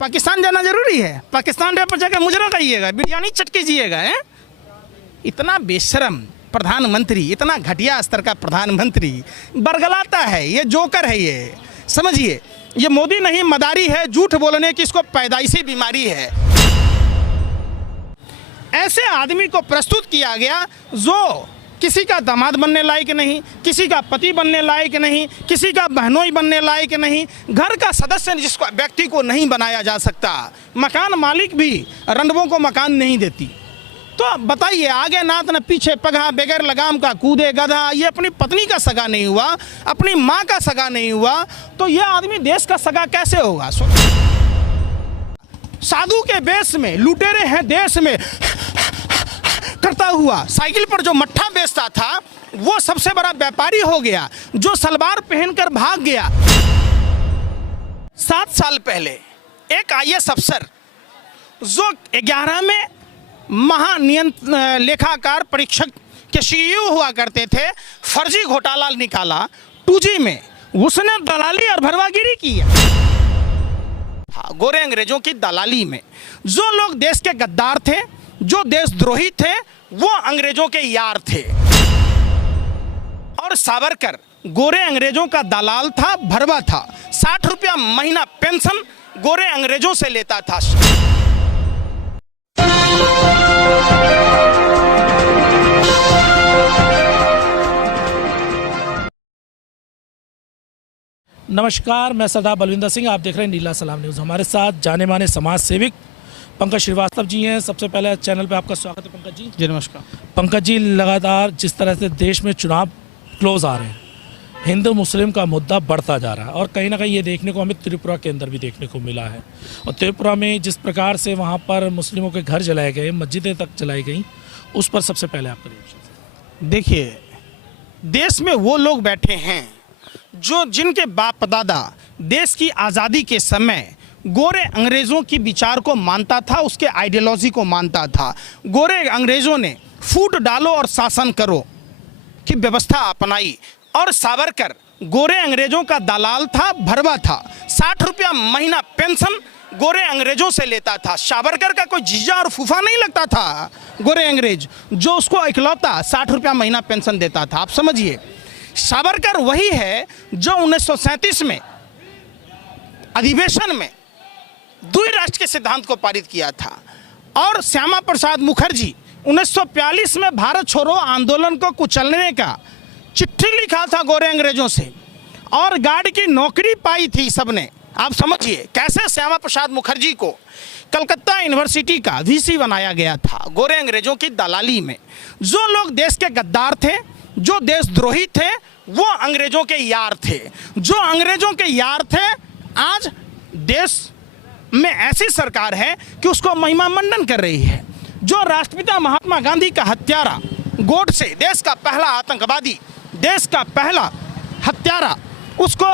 पाकिस्तान जाना जरूरी है? पाकिस्तान पर जाकर मुजरा खाइएगा, बिरयानी चट कीजिएगा है? इतना बेशरम प्रधानमंत्री, इतना घटिया स्तर का प्रधानमंत्री बरगलाता है। ये जोकर है, ये समझिए। ये मोदी नहीं, मदारी है। झूठ बोलने की इसको पैदाइशी बीमारी है। ऐसे आदमी को प्रस्तुत किया गया जो किसी का दामाद बनने लायक नहीं, किसी का पति बनने लायक नहीं, किसी का बहनोई बनने लायक नहीं, घर का सदस्य जिसको व्यक्ति को नहीं बनाया जा सकता। मकान मालिक भी रंडवों को मकान नहीं देती। तो बताइए, आगे नात न पीछे पगहा, बगैर लगाम का कूदे गधा। ये अपनी पत्नी का सगा नहीं हुआ, अपनी माँ का सगा नहीं हुआ, तो ये आदमी देश का सगा कैसे होगा? साधु के बेस में लुटेरे हैं देश में करता हुआ साइकिल पर जो मट्ठा बेचता था वो सबसे बड़ा व्यापारी हो गया, जो सलवार पहनकर भाग गया। 7 साल पहले एक आईएएस अफसर जो 11 में लेखाकार परीक्षक के सीईओ हुआ करते थे, फर्जी घोटाला निकाला 2G में, उसने दलाली और भरवागिरी की। हाँ, गोरे अंग्रेजों की दलाली में जो लोग देश के गद्दार थे, जो देशद्रोही थे, वो अंग्रेजों के यार थे। और सावरकर गोरे अंग्रेजों का दलाल था, भरवा था। 60 रुपया महीना पेंशन गोरे अंग्रेजों से लेता था। नमस्कार, मैं सरदार बलविंदर सिंह, आप देख रहे हैं नीला सलाम न्यूज़। हमारे साथ जाने माने समाज सेवक पंकज श्रीवास्तव जी हैं। सबसे पहले चैनल पे आपका स्वागत है पंकज जी। जी नमस्कार। पंकज जी, लगातार जिस तरह से देश में चुनाव क्लोज आ रहे हैं, हिंदू मुस्लिम का मुद्दा बढ़ता जा रहा है और कहीं ना कहीं ये देखने को हमें त्रिपुरा के अंदर भी देखने को मिला है। और त्रिपुरा में जिस प्रकार से वहाँ पर मुस्लिमों के घर जलाए गए, मस्जिदें तक जलाई गई, उस पर सबसे पहले आपका रिएक्शन। देखिए, देश में वो लोग बैठे हैं जो जिनके बाप दादा देश की आज़ादी के समय गोरे अंग्रेज़ों की विचार को मानता था, उसके आइडियोलॉजी को मानता था। गोरे अंग्रेज़ों ने फूट डालो और शासन करो की व्यवस्था अपनाई और सावरकर गोरे अंग्रेज़ों का दलाल था, भरवा था। 60 रुपया महीना पेंशन गोरे अंग्रेजों से लेता था। सावरकर का कोई जीजा और फूफा नहीं लगता था गोरे अंग्रेज, जो उसको इकलौता 60 रुपया महीना पेंशन देता था। आप समझिए, सावरकर वही है जो 1937 में अधिवेशन में द्विराष्ट्र के सिद्धांत को पारित किया था। और श्यामा प्रसाद मुखर्जी 1942 में भारत छोड़ो आंदोलन को कुचलने का चिट्ठी लिखा था गोरे अंग्रेजों से, और गार्ड की नौकरी पाई थी सबने। आप समझिए कैसे श्यामा प्रसाद मुखर्जी को कलकत्ता यूनिवर्सिटी का वीसी बनाया गया था गोरे अंग्रेजों की दलाली में। जो लोग देश के गद्दार थे, जो देशद्रोही थे, वो अंग्रेजों के यार थे। जो अंग्रेजों के यार थे, आज देश में ऐसी सरकार है कि उसको महिमा मंडन कर रही है। जो राष्ट्रपिता महात्मा गांधी का हत्यारा गोडसे, देश का पहला आतंकवादी, देश का पहला हत्यारा, उसको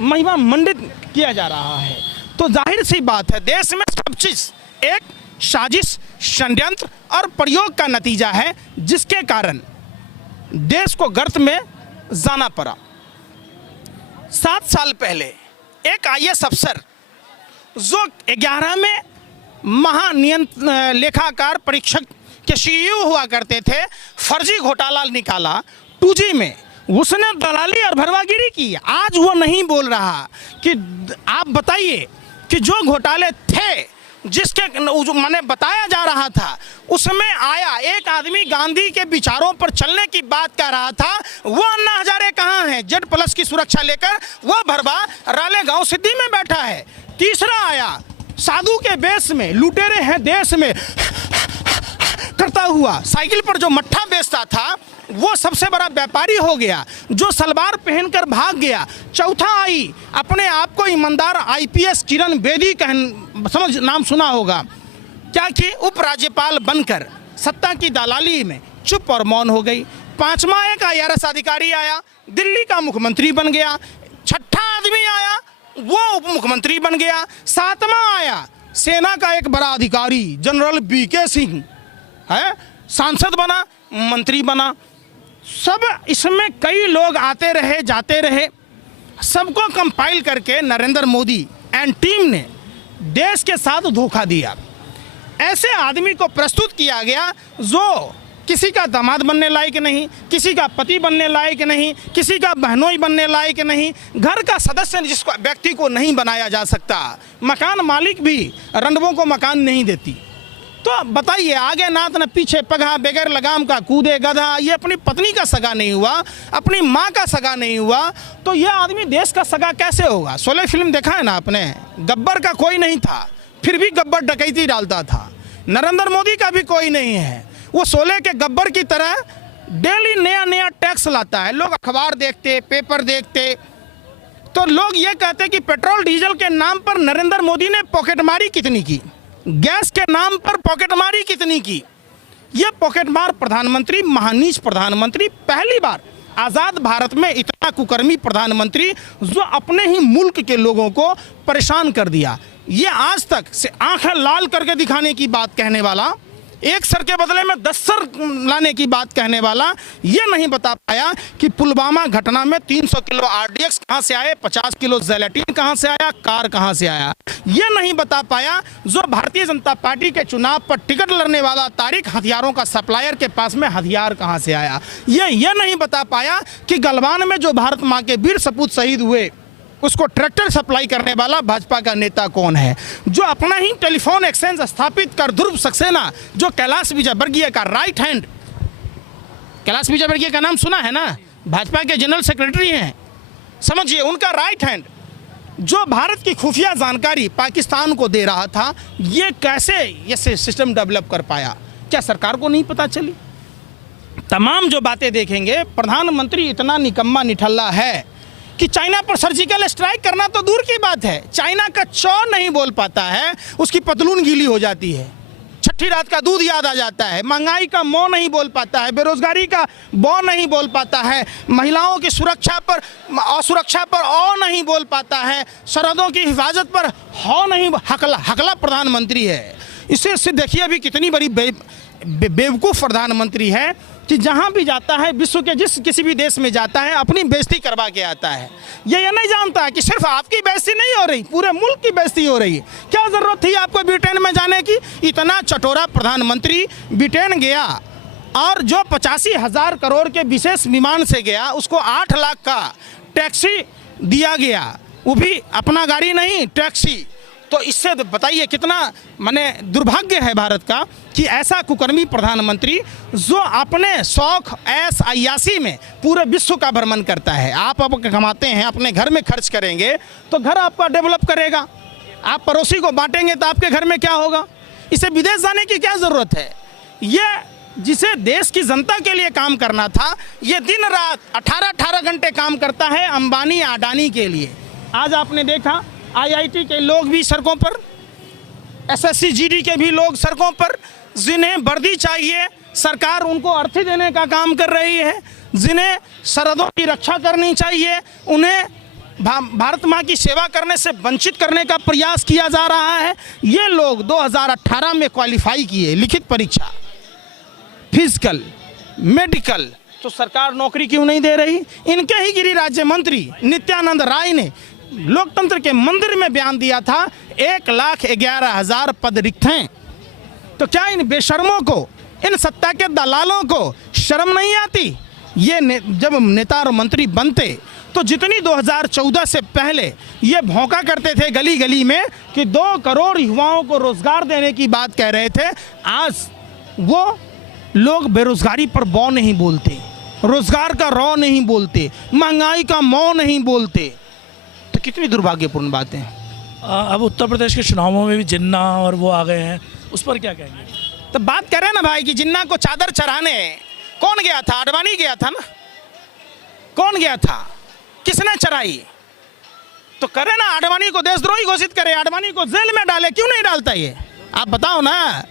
महिमा मंडित किया जा रहा है। तो जाहिर सी बात है, देश में सब चीज़ एक साजिश, षड्यंत्र और प्रयोग का नतीजा है, जिसके कारण देश को गर्त में जाना पड़ा। 7 साल पहले एक आईएएस अफसर जो 11 में लेखाकार परीक्षक के सीईओ हुआ करते थे, फर्जी घोटाला निकाला 2G में, उसने दलाली और भरवागिरी की। आज वो नहीं बोल रहा कि आप बताइए कि जो घोटाले थे, जिसके मैंने बताया जा रहा था, उसमें आया एक आदमी गांधी के विचारों पर चलने की बात कर रहा था, वो अन्ना हजारे कहाँ है? Z+ की सुरक्षा लेकर वो भरवा रालेगांव सिद्धि में बैठा है। तीसरा आया साधु के बेस में लुटेरे हैं देश में करता हुआ साइकिल पर जो मट्ठा बेचता था, वो सबसे बड़ा व्यापारी हो गया, जो सलवार पहनकर भाग गया। चौथा आई अपने आप को ईमानदार IPS किरण बेदी समझ नाम सुना होगा, क्या कि उपराज्यपाल बनकर सत्ता की दलाली में चुप और मौन हो गई। 5वां एक IRS अधिकारी आया, दिल्ली का मुख्यमंत्री बन गया। 6ठा आदमी आया, वो उप मुख्यमंत्री बन गया। 7वां आया सेना का एक बड़ा अधिकारी जनरल BK सिंह है, सांसद बना, मंत्री बना। सब इसमें कई लोग आते रहे जाते रहे। सबको कंपाइल करके नरेंद्र मोदी एंड टीम ने देश के साथ धोखा दिया। ऐसे आदमी को प्रस्तुत किया गया जो किसी का दामाद बनने लायक नहीं, किसी का पति बनने लायक नहीं, किसी का बहनोई बनने लायक नहीं, घर का सदस्य जिसको व्यक्ति को नहीं बनाया जा सकता, मकान मालिक भी रंडवों को मकान नहीं देती। तो बताइए, आगे नात न पीछे पगहा, बगैर लगाम का कूदे गधा। ये अपनी पत्नी का सगा नहीं हुआ, अपनी माँ का सगा नहीं हुआ, तो यह आदमी देश का सगा कैसे होगा? शोले फिल्म देखा है ना आपने? गब्बर का कोई नहीं था, फिर भी गब्बर डकैती डालता था। नरेंद्र मोदी का भी कोई नहीं है, वो शोले के गब्बर की तरह डेली नया नया टैक्स लाता है। लोग अखबार देखते, पेपर देखते, तो लोग ये कहते कि पेट्रोल डीजल के नाम पर नरेंद्र मोदी ने पॉकेटमारी कितनी की, गैस के नाम पर पॉकेटमारी कितनी की। ये पॉकेटमार प्रधानमंत्री, महानीच प्रधानमंत्री, पहली बार आज़ाद भारत में इतना कुकर्मी प्रधानमंत्री जो अपने ही मुल्क के लोगों को परेशान कर दिया। ये आज तक से आंखें लाल करके दिखाने की बात कहने वाला, एक सर के बदले में 10 सर लाने की बात कहने वाला, ये नहीं बता पाया कि पुलवामा घटना में 300 किलो आरडीएक्स कहाँ से आए, 50 किलो जेलेटिन कहाँ से आया, कार कहाँ से आया। ये नहीं बता पाया जो भारतीय जनता पार्टी के चुनाव पर टिकट लड़ने वाला तारिक हथियारों का सप्लायर के पास में हथियार कहाँ से आया। ये नहीं बता पाया कि गलवान में जो भारत माँ के वीर सपूत शहीद हुए उसको ट्रैक्टर सप्लाई करने वाला भाजपा का नेता कौन है, जो अपना ही टेलीफोन एक्सचेंज स्थापित कर ध्रुव सक्सेना, जो कैलाश विजयवर्गीय का राइट हैंड, कैलाश विजयवर्गीय का नाम सुना है ना, भाजपा के जनरल सेक्रेटरी हैं, समझिए उनका राइट हैंड, जो भारत की खुफिया जानकारी पाकिस्तान को दे रहा था, ये कैसे ये सिस्टम डेवलप कर पाया? क्या सरकार को नहीं पता चली? तमाम जो बातें देखेंगे, प्रधानमंत्री इतना निकम्मा निठल्ला है कि चाइना पर सर्जिकल स्ट्राइक करना तो दूर की बात है, चाइना का चौ नहीं बोल पाता है, उसकी पतलून गीली हो जाती है, छठी रात का दूध याद आ जाता है, महंगाई का मौ नहीं बोल पाता है, बेरोजगारी का बौ नहीं बोल पाता है, महिलाओं की सुरक्षा पर असुरक्षा पर औ नहीं बोल पाता है, सरहदों की हिफाजत पर हौ नहीं, हकला प्रधानमंत्री है। इससे देखिए अभी कितनी बड़ी बेवकूफ़ प्रधानमंत्री है कि जहाँ भी जाता है, विश्व के जिस किसी भी देश में जाता है, अपनी बेइज्जती करवा के आता है। ये नहीं जानता है कि सिर्फ आपकी बेइज्जती नहीं हो रही, पूरे मुल्क की बेइज्जती हो रही है। क्या ज़रूरत थी आपको ब्रिटेन में जाने की? इतना चटोरा प्रधानमंत्री ब्रिटेन गया और जो 85,000 करोड़ के विशेष विमान से गया, उसको 8 लाख का टैक्सी दिया गया, वो भी अपना गाड़ी नहीं, टैक्सी। तो इससे बताइए कितना माने दुर्भाग्य है भारत का कि ऐसा कुकर्मी प्रधानमंत्री जो अपने शौक ऐश अय्यासी में पूरे विश्व का भ्रमण करता है। आप कमाते हैं, अपने घर में खर्च करेंगे तो घर आपका डेवलप करेगा, आप पड़ोसी को बांटेंगे तो आपके घर में क्या होगा? इसे विदेश जाने की क्या ज़रूरत है? ये जिसे देश की जनता के लिए काम करना था, ये दिन रात 18-18 घंटे काम करता है अंबानी अडानी के लिए। आज आपने देखा IIT के लोग भी सड़कों पर, SSC GD के भी लोग सड़कों पर, जिन्हें वर्दी चाहिए सरकार उनको अर्थी देने का काम कर रही है, जिन्हें सरहदों की रक्षा करनी चाहिए उन्हें भारत माँ की सेवा करने से वंचित करने का प्रयास किया जा रहा है। ये लोग 2018 में क्वालिफाई किए, लिखित परीक्षा, फिजिकल, मेडिकल, तो सरकार नौकरी क्यों नहीं दे रही? इनके ही गृह राज्य मंत्री नित्यानंद राय ने लोकतंत्र के मंदिर में बयान दिया था 1,11,000 पद रिक्त हैं। तो क्या इन बेशर्मों को, इन सत्ता के दलालों को शर्म नहीं आती? ये जब नेता और मंत्री बनते तो जितनी 2014 से पहले ये भौंका करते थे गली गली में कि 2 करोड़ युवाओं को रोजगार देने की बात कह रहे थे, आज वो लोग बेरोजगारी पर बौ नहीं बोलते, रोजगार का रौ नहीं बोलते, महंगाई का मौ नहीं बोलते। तो कितनी दुर्भाग्यपूर्ण बातें हैं। अब उत्तर प्रदेश के चुनावों में भी जिन्ना और वो आ गए हैं, उस पर क्या कहेंगे? तो बात करें ना भाई कि जिन्ना को चादर चढ़ाने कौन गया था? आडवाणी गया था ना। कौन गया था? किसने चढ़ाई? तो करे ना, आडवाणी को देशद्रोही घोषित करे, आडवाणी को जेल में डाले, क्यों नहीं डालता? ये आप बताओ ना।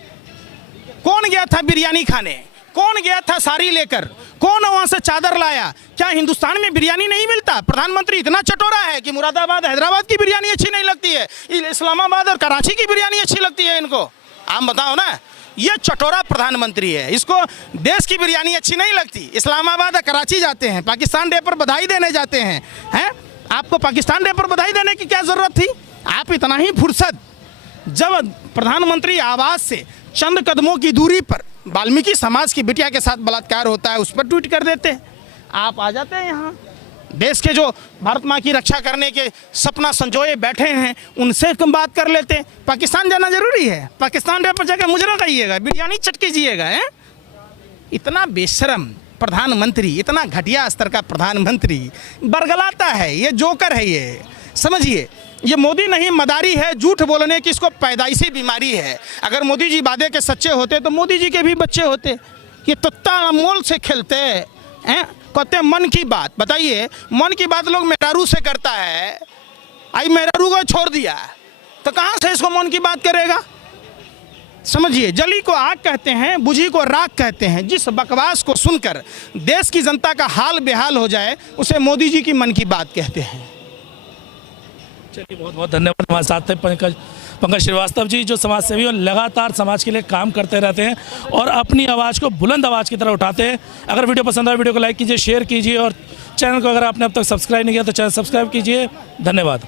कौन गया था बिरयानी खाने? कौन गया था साड़ी लेकर? कौन वहां से चादर लाया? क्या हिंदुस्तान में बिरयानी नहीं मिलता? प्रधानमंत्री इतना चटोरा है कि मुरादाबाद हैदराबाद की बिरयानी अच्छी नहीं लगती है, इस्लामाबाद और कराची की बिरयानी अच्छी लगती है इनको। आप बताओ ना, ये चटोरा प्रधानमंत्री है, इसको देश की बिरयानी अच्छी नहीं लगती। इस्लामाबाद और कराची जाते हैं, पाकिस्तान डे पर बधाई देने जाते हैं, हैं? आपको पाकिस्तान डे पर बधाई देने की क्या ज़रूरत थी? आप इतना ही फुर्सत जब प्रधानमंत्री आवास से चंद कदमों की दूरी पर वाल्मीकि समाज की बिटिया के साथ बलात्कार होता है, उस पर ट्वीट कर देते हैं। आप आ जाते हैं यहाँ, देश के जो भारत माँ की रक्षा करने के सपना संजोए बैठे हैं उनसे तुम बात कर लेते हैं। पाकिस्तान जाना जरूरी है? पाकिस्तान पर जाकर मुजरा खाइएगा, बिरयानी चट कीजिएगा है? इतना बेशरम प्रधानमंत्री, इतना घटिया स्तर का प्रधानमंत्री बरगलाता है, ये जोकर है। ये समझिए, ये मोदी नहीं मदारी है, झूठ बोलने की इसको पैदाइशी बीमारी है। अगर मोदी जी वादे के सच्चे होते तो मोदी जी के भी बच्चे होते। ये तत्ता अमोल से खेलते हैं, कहते हैं मन की बात। बताइए, मन की बात लोग मेहरारू से करता है, आई मेहरारू को छोड़ दिया तो कहाँ से इसको मन की बात करेगा? समझिए, जली को आग कहते हैं, बुझी को राख कहते हैं। जिस बकवास को सुनकर देश की जनता का हाल बेहाल हो जाए उसे मोदी जी की मन की बात कहते हैं। चलिए, बहुत बहुत धन्यवाद। हमारे साथ थे पंकज श्रीवास्तव जी, जो समाज सेवी और लगातार समाज के लिए काम करते रहते हैं और अपनी आवाज़ को बुलंद आवाज़ की तरह उठाते हैं। अगर वीडियो पसंद आए वीडियो को लाइक कीजिए, शेयर कीजिए और चैनल को अगर आपने अब तक सब्सक्राइब नहीं किया तो चैनल सब्सक्राइब कीजिए। धन्यवाद।